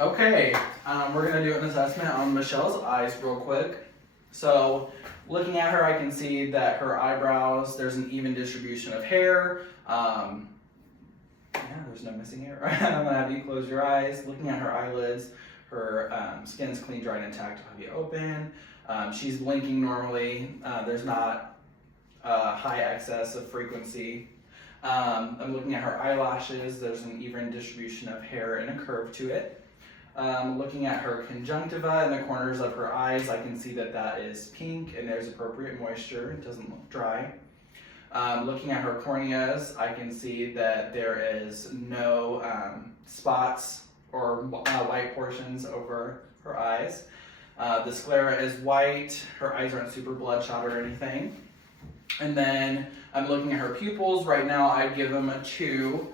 Okay, we're gonna do an assessment on Michelle's eyes real quick. So, looking at her, I can see that her eyebrows, there's an even distribution of hair. Yeah, there's no missing hair. I'm gonna have you close your eyes. Looking at her eyelids, her skin's clean, dry, and intact. I'll have you open. She's blinking normally. There's not high excess of frequency. I'm looking at her eyelashes. There's an even distribution of hair and a curve to it. Looking at her conjunctiva in the corners of her eyes, I can see that that is pink and there's appropriate moisture. It doesn't look dry. Looking at her corneas, I can see that there is no spots or white portions over her eyes. The sclera is white. Her eyes aren't super bloodshot or anything. And then I'm looking at her pupils. Right now I'd give them a 2.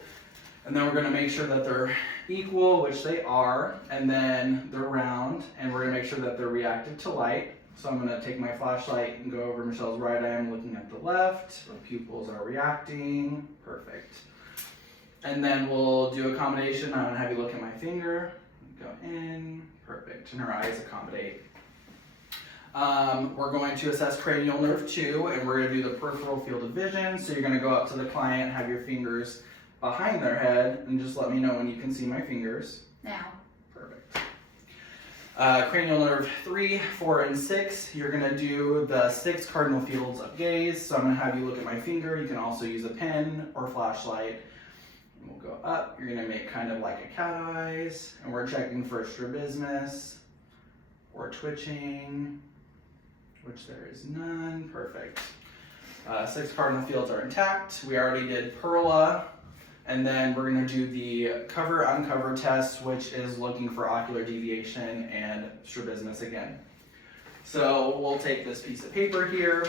And then we're going to make sure that they're equal, which they are. And then they're round. And we're going to make sure that they're reactive to light. So I'm going to take my flashlight and go over Michelle's right eye. I'm looking at the left. The pupils are reacting. Perfect. And then we'll do accommodation. I'm going to have you look at my finger. Go in. Perfect. And her eyes accommodate. We're going to assess cranial nerve 2, and we're going to do the peripheral field of vision. So you're going to go up to the client, have your fingers behind their head, and just let me know when you can see my fingers. Now. Perfect. Cranial nerve 3, 4, and 6. You're going to do the 6 cardinal fields of gaze. So I'm going to have you look at my finger. You can also use a pen or flashlight. And we'll go up. You're going to make kind of like a cat eyes, and we're checking for strabismus or twitching, which there is none. Perfect. 6 cardinal fields are intact. We already did Perla. And then we're going to do the cover-uncover test, which is looking for ocular deviation and strabismus again. So we'll take this piece of paper here.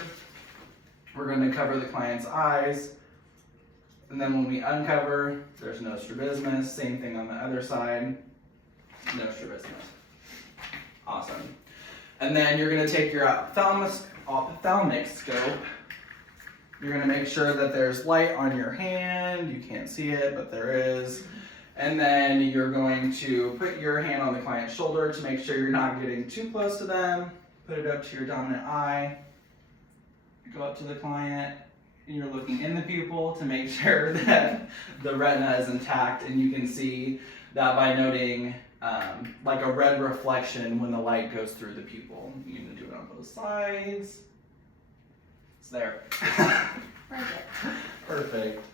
We're going to cover the client's eyes. And then when we uncover, there's no strabismus. Same thing on the other side. No strabismus. Awesome. And then you're going to take your ophthalmic scope. You're going to make sure that there's light on your hand. You can't see it, but there is. And then you're going to put your hand on the client's shoulder to make sure you're not getting too close to them. Put it up to your dominant eye. Go up to the client. And you're looking in the pupil to make sure that the retina is intact. And you can see that by noting like a red reflection when the light goes through the pupil. You're going to do it on both sides. It's there. Perfect. Perfect.